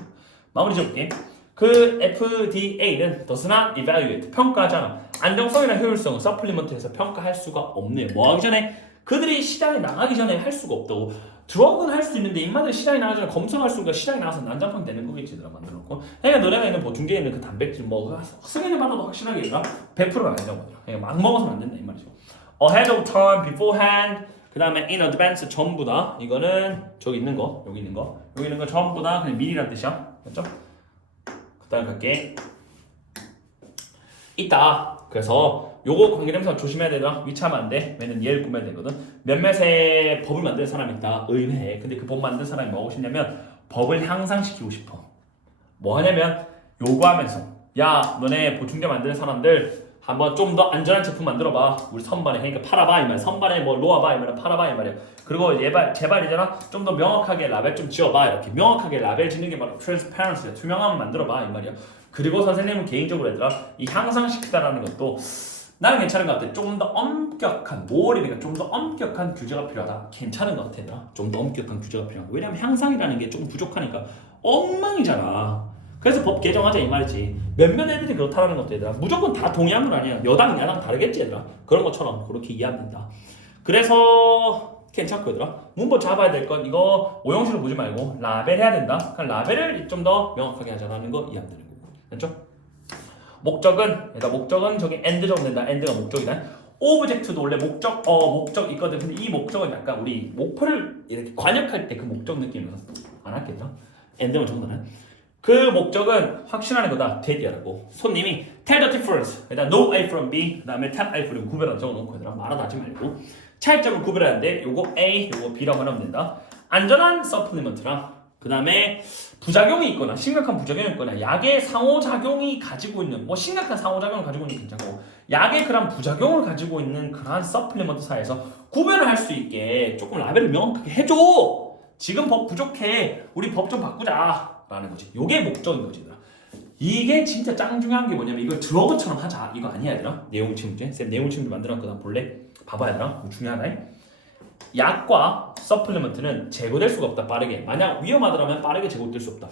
마무리 지어볼게. 그 FDA는 does not evaluate, 평가하지 않아. 안정성이나 효율성은 서플리먼트에서 평가할 수가 없네요. 뭐 하기 전에? 그들이 시장에 나가기 전에 할 수가 없다고. 드럭은 할 수 있는데 인마들 시장에 나가기 전에 검사할 수가, 시장에 나가서 난장판 되는 거겠지. 얘들아 만들어놓고. 그러니까 너네가 있는 보충제에 있는 그 단백질 뭐 승인을 받아도 확실하게 얘들아 100%는 아니라고. 그러니까 막 먹어서는 안 된다 이 말이죠. Ahead of time, beforehand, 그 다음에 in advance 전부 다. 이거는 저기 있는 거, 여기 있는 거, 여기 있는 거 전부 다 그냥 미리란 뜻이야. 맞죠? 그 다음 갈게. 있다. 그래서 요거 관계대명사 조심해야 되나? 위치하면 안 돼. 왜냐면 얘를 꾸며야 되거든. 몇몇의 법을 만든 사람이 있다. 의회에. 근데 그 법 만든 사람이 뭐 하고 싶냐면 법을 향상시키고 싶어. 뭐 하냐면 요구하면서, 야, 너네 보충제 만드는 사람들 한번 좀 더 안전한 제품 만들어봐. 우리 선반에. 그러니까 팔아봐 이 말이야. 선반에 뭐 놓아봐 이 말이야. 팔아봐 이 말이야. 그리고 제발이잖아. 좀 더 명확하게 라벨 좀 지어봐. 이렇게 명확하게 라벨 짓는 게 바로 transparency야. 투명함을 만들어봐 이 말이야. 그리고 선생님은 개인적으로 얘들아 이 향상시키다라는 것도 나는 괜찮은 것 같아. 좀 더 엄격한, 모월이니까 좀 더 엄격한 규제가 필요하다. 괜찮은 것 같아, 얘들아. 좀 더 엄격한 규제가 필요하다. 왜냐면 향상이라는 게 조금 부족하니까 엉망이잖아. 그래서 법 개정하자 이 말이지. 몇몇 애들이 그렇다는 것도 얘들아. 무조건 다 동의한 건 아니야. 여당, 야당 다르겠지 얘들아. 그런 것처럼 그렇게 이해하면 된다. 그래서 괜찮고 얘들아. 문법 잡아야 될 건 이거 오형식으로 보지 말고 라벨 해야 된다. 그럼 라벨을 좀 더 명확하게 하자는 거 이해하면 되는 거고. 됐죠? 목적은 저기 end 적으면 된다. end가 목적이다. 오브젝트도 원래 목적 있거든. 근데 이 목적은 약간 우리 목표를 이렇게 관역할 때 그 목적 느낌이라서 안 할게요. end만 정도는. 그 목적은 확신하는 거다. 대기하라고. 손님이 tell the difference. 일단 know A from B. 그 다음에 tell A from 구별하는 적어놓고 얘들아 말아도 하지 말고 차이점을 구별하는데 요거 A, 요거 B라고 하면 된다. 안전한 서플리먼트랑 그 다음에 부작용이 있거나 심각한 부작용이 있거나 약의 상호작용이 가지고 있는 뭐 심각한 상호작용을 가지고 있는 괜찮고 약의 그런 부작용을 가지고 있는 그러한 서플리먼트사에서 구별을 할 수 있게 조금 라벨을 명확하게 해줘. 지금 법 부족해. 우리 법 좀 바꾸자 라는 거지. 요게 목적인 거지. 이게 진짜 짱 중요한 게 뭐냐면 이걸 드러그처럼 하자 이거 아니야 얘들아. 내용치 문제. 쌤 내용치 문제 만들었거든. 볼래? 봐봐 얘들아. 중요하다. 약과 서플리먼트는 제거될 수가 없다. 빠르게. 만약 위험하더라면 빠르게 제거될 수 없다.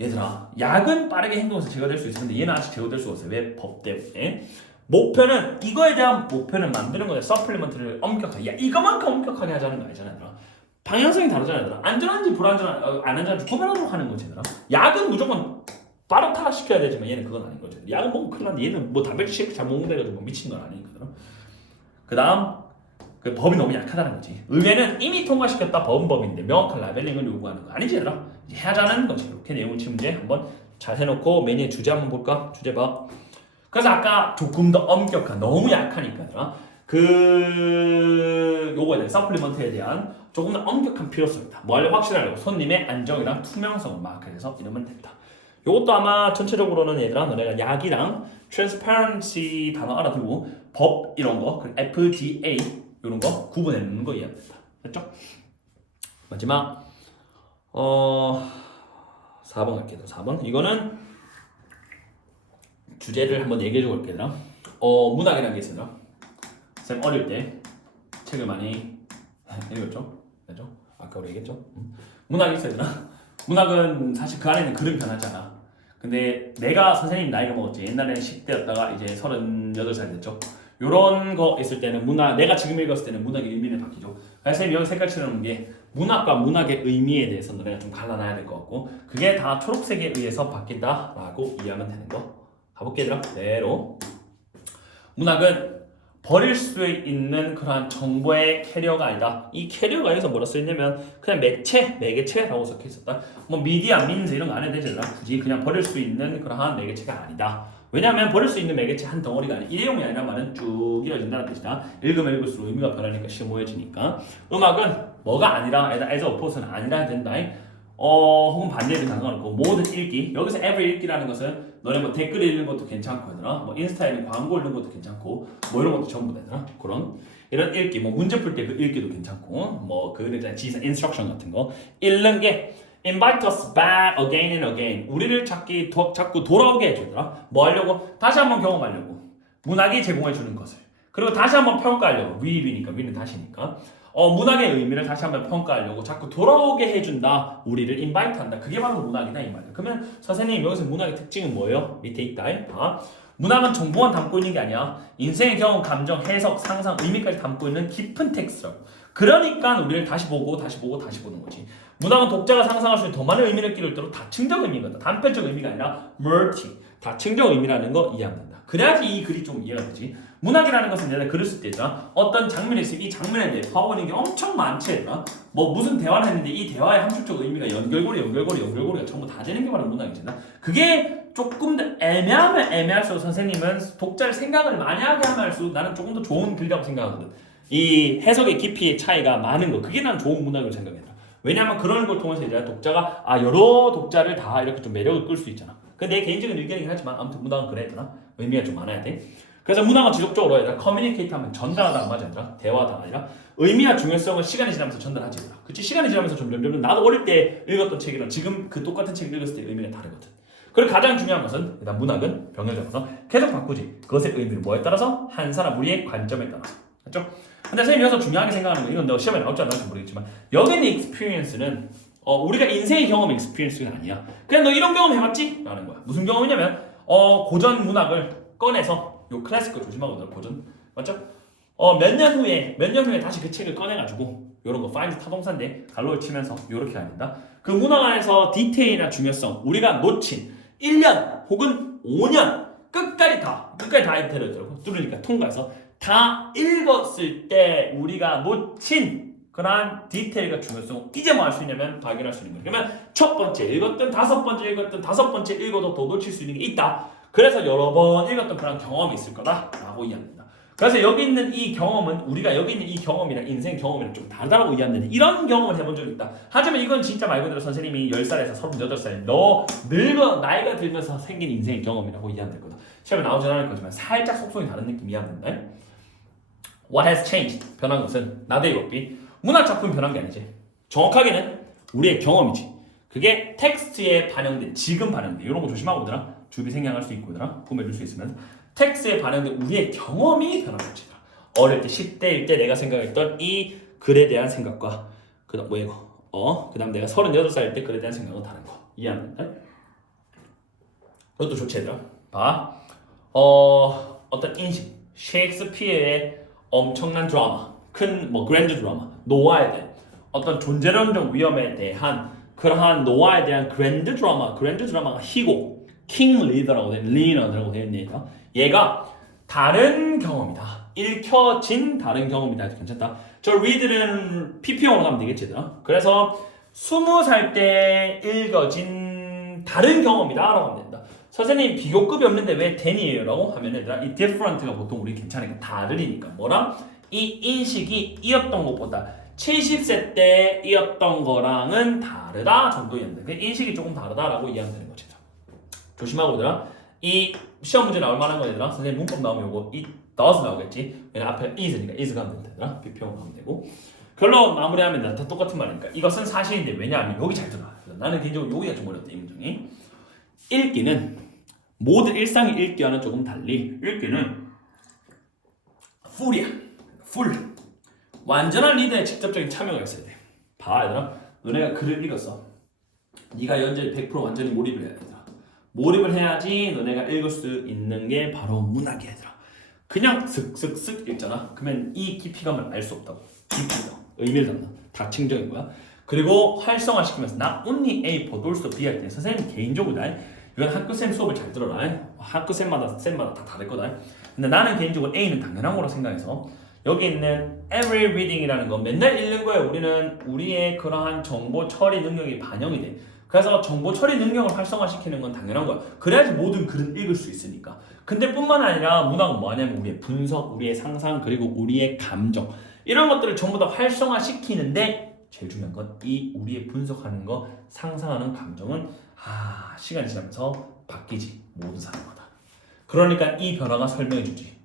얘들아 약은 빠르게 행동해서 제거될 수 있었는데 얘는 아직 제거될 수가 없어요. 왜? 법 때문에. 목표는 이거에 대한 목표는 만드는 거야. 서플리먼트를 엄격하게. 야 이거만큼 엄격하게 하자는 거 아니잖아 얘들아. 방향성이 다르잖아 얘들아. 안전한지 불안전한지 안 안전한지 구별하도록 하는 거지 얘들아. 약은 무조건 바로 타락시켜야 되지만 얘는 그건 아닌 거지. 약은 먹으면 큰일 난데 얘는 뭐 단백질 쉐이크 잘 먹는다 해가지고 뭐 미친 건 아니거든. 그 다음 그 법이 너무 약하다는 거지. 의회는 이미 통과시켰다. 법인데 명확한 라벨링을 요구하는 거 아니지 얘들아. 이제 해야자는 거지. 이렇게 내용치 문제 한번 잘 해놓고 메뉴 주제 한번 볼까? 주제 봐. 그래서 아까 조금 더 엄격한 너무 약하니까 얘들아. 요거에 대한 서플리먼트에 대한 조금 더 엄격한 필요성이다. 뭐 하려고 확실하려고 손님의 안정이랑 투명성을 마크해서 이러면 된다. 요것도 아마 전체적으로는 얘들아 너네가 약이랑 transparency 단어 알아두고 법 이런 거 그리고 FDA 이런 거 구분해 놓는 거 이해하면 된다. 됐죠? 마지막 4번 갈게요. 4번. 이거는 주제를 한번 얘기해 주고 올게요. 문학이라는 게 있어요. 쌤 어릴 때 책을 많이 읽었죠? 그죠? 아까 우리 얘기했죠? 문학이 있어야 되나? 문학은 사실 그 안에는 글은 변하잖아. 근데 내가 선생님 나이가 먹었지. 옛날에는 10대였다가 이제 38살 됐죠. 요런 거 있을 때는 문학, 내가 지금 읽었을 때는 문학의 의미는 바뀌죠. 그래서 선생님 여기 색깔칠하는 게 문학과 문학의 의미에 대해서 너네가 좀 갈라놔야 될 것 같고, 그게 다 초록색에 의해서 바뀐다라고 이해하면 되는 거. 가볼게 얘들아. 그대로. 문학은 버릴 수 있는 그러한 정보의 캐리어가 아니다. 이 캐리어가 여기서 뭐라 쓰였냐면 그냥 매개체라고 적혀 있었다. 뭐 미디어, 민즈 이런 거 안 해도 되지. 굳이 그냥 버릴 수 있는 그러한 매개체가 아니다. 왜냐하면 버릴 수 있는 매개체 한 덩어리가 아니라 일회용이 아니라 말은 쭉 이어진다는 뜻이다. 읽으면 읽을수록 의미가 변하니까 심오해지니까. 음악은 뭐가 아니라 as oppose는 아니라 해야 된다. 혹은 반대로 상관없고 모든 읽기. 여기서 every 읽기라는 것은 너네 뭐 댓글 읽는 것도 괜찮고 얘들아, 뭐 인스타에 있는 광고 읽는 것도 괜찮고 뭐 이런 것도 전부 되더라. 그런 이런 읽기, 뭐 문제 풀 때 그 읽기도 괜찮고 뭐 그 지사 인스트럭션 같은 거 읽는 게 invite us back again and again. 우리를 자꾸 돌아오게 해주더라. 뭐 하려고? 다시 한번 경험하려고. 문학이 제공해 주는 것을. 그리고 다시 한번 평가하려고. read이니까 read는 다시니까. 문학의 의미를 다시 한번 평가하려고 자꾸 돌아오게 해준다. 우리를 인바이트한다. 그게 바로 문학이다 이 말이야. 그러면 선생님 여기서 문학의 특징은 뭐예요? 밑에 있다. 문학은 정보만 담고 있는 게 아니야. 인생의 경험, 감정, 해석, 상상, 의미까지 담고 있는 깊은 텍스트라고. 그러니까 우리를 다시 보고 다시 보고 다시 보는 거지. 문학은 독자가 상상할 수 있는 더 많은 의미를 끼를 때로 다층적 의미거든. 단편적 의미가 아니라 멀티, 다층적 의미라는 거 이해하면 된다. 그래야지 이 글이 좀 이해가 되지. 문학이라는 것은 내가 글을 쓸 때 있잖아. 어떤 장면이 있으면 이 장면에 대해 파고드는 게 엄청 많지 얘들아. 뭐 무슨 대화를 했는데 이 대화의 함축적 의미가 연결고리가 전부 다 되는 게 바로 문학이잖아. 그게 조금 더 애매하면 애매할수록 선생님은 독자를 생각을 많이 하게 하면 할수록 나는 조금 더 좋은 글이라고 생각하거든. 이 해석의 깊이의 차이가 많은 거, 그게 난 좋은 문학을 생각해. 왜냐하면 그런 걸 통해서 이제 독자가 여러 독자를 다 이렇게 좀 매력을 끌 수 있잖아. 그 내 개인적인 의견이긴 하지만 아무튼 문학은 그래 얘들아. 의미가 좀 많아야 돼. 그래서 문학은 지속적으로 얘들아 커뮤니케이트 하면 전달하다 안 맞아 얘들아. 대화다 아니라 의미와 중요성을 시간이 지나면서 전달하지 얘들아. 그치? 시간이 지나면서 점점 나도 어릴 때 읽었던 책이랑 지금 그 똑같은 책을 읽었을 때 의미가 다르거든. 그리고 가장 중요한 것은 일단 문학은 병렬 잡아서 계속 바꾸지. 그것의 의미를 뭐에 따라서? 한 사람 우리의 관점에 따라서. 맞죠? 근데 선생님이 여기서 중요하게 생각하는 거, 이건 너 시험에 나올지 안 나올지 모르겠지만 여기 있는 experience는 우리가 인생의 경험 experience가 아니야. 그냥 너 이런 경험 해봤지? 라는 거야. 무슨 경험이냐면 고전 문학을 꺼내서 요 클래식 거 조심하거든. 고전 맞죠? 몇 년 후에 다시 그 책을 꺼내가지고 요런 거 파인드 타동사인데 갈로를 치면서 요렇게 가야 된다. 그 문학 안에서 디테일이나 중요성 우리가 놓친 1년 혹은 5년 끝까지 다 인터넷으로 뚫으니까 통과해서 다 읽었을 때 우리가 놓친 그러한 디테일과 중요성을 이제 뭐 할 수 있냐면 발견할 수 있는 거예요. 그러면 첫 번째 읽었든 다섯 번째 읽어도 더 놓칠 수 있는 게 있다. 그래서 여러 번 읽었던 그런 경험이 있을 거다라고 이해합니다. 그래서 여기 있는 이 경험은 우리가 여기 있는 이 경험이랑 인생 경험이랑 좀 다르다고 이해하면 되는데 이런 경험을 해본 적이 있다. 하지만 이건 진짜 말 그대로 선생님이 10살에서 38살 너 나이가 들면서 생긴 인생의 경험이라고 이해하면 될 거다. 시험에 나오진 않을 거지만 살짝 속성이 다른 느낌 이해하면 된다. What has changed? 변한 것은 나대 이것비 문학 작품이 변한 게 아니지. 정확하게는 우리의 경험이지. 그게 텍스트에 지금 반영된 이런 거 조심하고 있더라. 주비 생략할 수 있고 있더라. 구매해줄 수 있으면 텍스트에 반영된 우리의 경험이 변한 거지. 어릴 때 10대일 때 내가 생각했던 이 글에 대한 생각과 그다음 그다음 내가 38살일 때 글에 대한 생각은 다른 거 이해합니다. 이것도 좋지 얘들아. 봐. 어떤 인식 셰익스피어의 엄청난 드라마 큰 그랜드 드라마 노아에 대한 어떤 존재론적 위험에 대한 그러한 노아에 대한 그랜드 드라마가 희곡 킹 리더라고 된 리너라고 되어 있는 얘가 다른 경험이다. 읽혀진 다른 경험이다. 괜찮다. 저 리드는 PP용으로 가면 되겠지 얘들아. 그래서 20살 때 읽어진 다른 경험이다 라고 하면 된다. 선생님 비교급이 없는데 왜 10이에요? 라고 하면 얘들아 이 different가 보통 우리 괜찮으니까 다르니까 뭐랑? 이 인식이 이었던 것보다 70세 때 이었던 거랑은 다르다 정도 이해하면 돼. 인식이 조금 다르다라고 이해하면 되는 거지. 조심하고 얘들아. 이 시험 문제 나올 만한 거 얘들아. 선생님 문법 나오면 요거 it does 나오겠지. 왜냐면 앞에 is니까 is 가면 된다 얘들아. 비평 가면 되고. 결론 마무리하면 다 똑같은 말이니까 이것은 사실인데 왜냐하면 여기 잘 들어가. 나는 개인적으로 여기가 좀 어렵다 이 문장이. 읽기는 모든 일상의 읽기와는 조금 달리 읽기는 풀이야. 풀. 완전한 리더의 직접적인 참여가 있어야 돼. 봐 얘들아. 너네가 글을 읽었어. 네가 연전히 100% 완전히 몰입을 해야 되더라. 몰입을 해야지 너네가 읽을 수 있는 게 바로 문학이야 얘들아. 그냥 슥슥슥 읽잖아. 그러면 이 깊이감을 알 수 없다고. 깊이다. 의미를 담는 다층적인 거야. 그리고 활성화시키면서 나 only A but also B 할 때 선생님 개인적으로 이건 학교쌤 수업을 잘 들어라. 학교쌤마다 다 다를 거다. 근데 나는 개인적으로 A는 당연한 거라고 생각해서 여기 있는 every reading이라는 건 맨날 읽는 거예요. 우리는 우리의 그러한 정보 처리 능력이 반영이 돼. 그래서 정보 처리 능력을 활성화시키는 건 당연한 거야. 그래야지 모든 글은 읽을 수 있으니까. 근데 뿐만 아니라 문학은 뭐냐면 우리의 분석, 우리의 상상, 그리고 우리의 감정 이런 것들을 전부 다 활성화시키는데 제일 중요한 건 이 우리의 분석하는 거, 상상하는 감정은 시간이 지나면서 바뀌지. 모든 사람마다. 그러니까 이 변화가 설명해주지.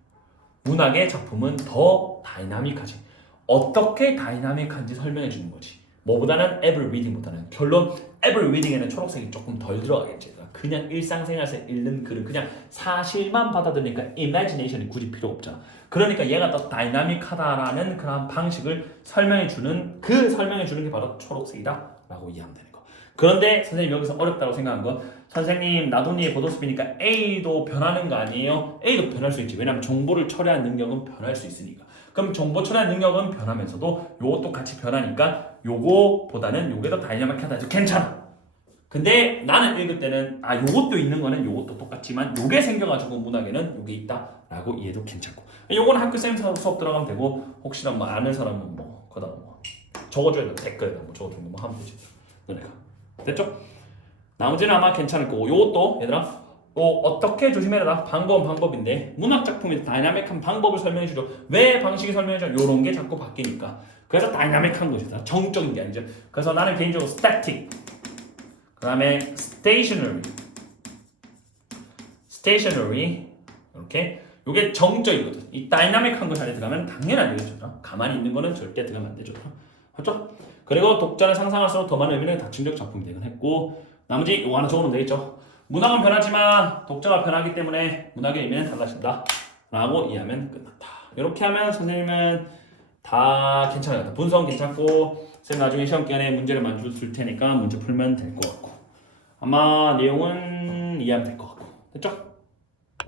문학의 작품은 더 다이나믹하지. 어떻게 다이나믹한지 설명해주는 거지. 뭐보다는 every reading보다는 결론 every reading에는 초록색이 조금 덜 들어가겠지. 그냥 일상생활에서 읽는 글은 그냥 사실만 받아들이니까 imagination이 굳이 필요가 없잖아. 그러니까 얘가 더 다이나믹하다라는 그런 방식을 설명해주는 게 바로 초록색이다라고 이해하면 되는 거. 그런데 선생님 여기서 어렵다고 생각한 건 선생님 나도니의 보도스피니까 A도 변하는 거 아니에요? A도 변할 수 있지. 왜냐면 정보를 처리하는 능력은 변할 수 있으니까. 그럼 정보 처리하는 능력은 변하면서도 요것도 같이 변하니까 요거보다는 요게 더 다이나믹하다. 괜찮아. 근데 나는 읽을 때는 요것도 있는 거는 요것도 똑같지만 요게 생겨가지고 문학에는 요게 있다라고 이해도 괜찮고 요거는 학교쌤 수업 들어가면 되고 혹시나 뭐 아는 사람은 뭐 거다 뭐 적어줘야 돼. 댓글에다 뭐 적어주는 거 하면 되지. 너네가 됐죠? 나머지는 아마 괜찮을 거고 요것도 얘들아 어떻게 조심해라. 방법은 방법인데 문학 작품이 다이나믹한 방법을 설명해 주죠. 왜 방식이 설명해 줘? 요런 게 자꾸 바뀌니까. 그래서 다이나믹한 것이다. 정적인 게 아니죠. 그래서 나는 개인적으로 static 그 다음에 stationary 이렇게 요게 정적이거든. 이 다이나믹한 것 안에 들어가면 당연히 안 되겠죠. 가만히 있는 거는 절대 들어가면 안 되죠. 맞죠? 그리고 독자는 상상할수록 더 많은 의미는 다층적 작품이 되긴 했고 나머지 이거 하나 적으면 되겠죠. 문학은 변하지만 독자가 변하기 때문에 문학의 의미는 달라진다 라고 이해하면 끝났다. 이렇게 하면 선생님은 다 괜찮을 것 같아. 분석은 괜찮고 쌤 나중에 시험 기간에 문제를 만들어 줄 테니까 문제 풀면 될 것 같고 아마 내용은 이해하면 될 것 같고 됐죠?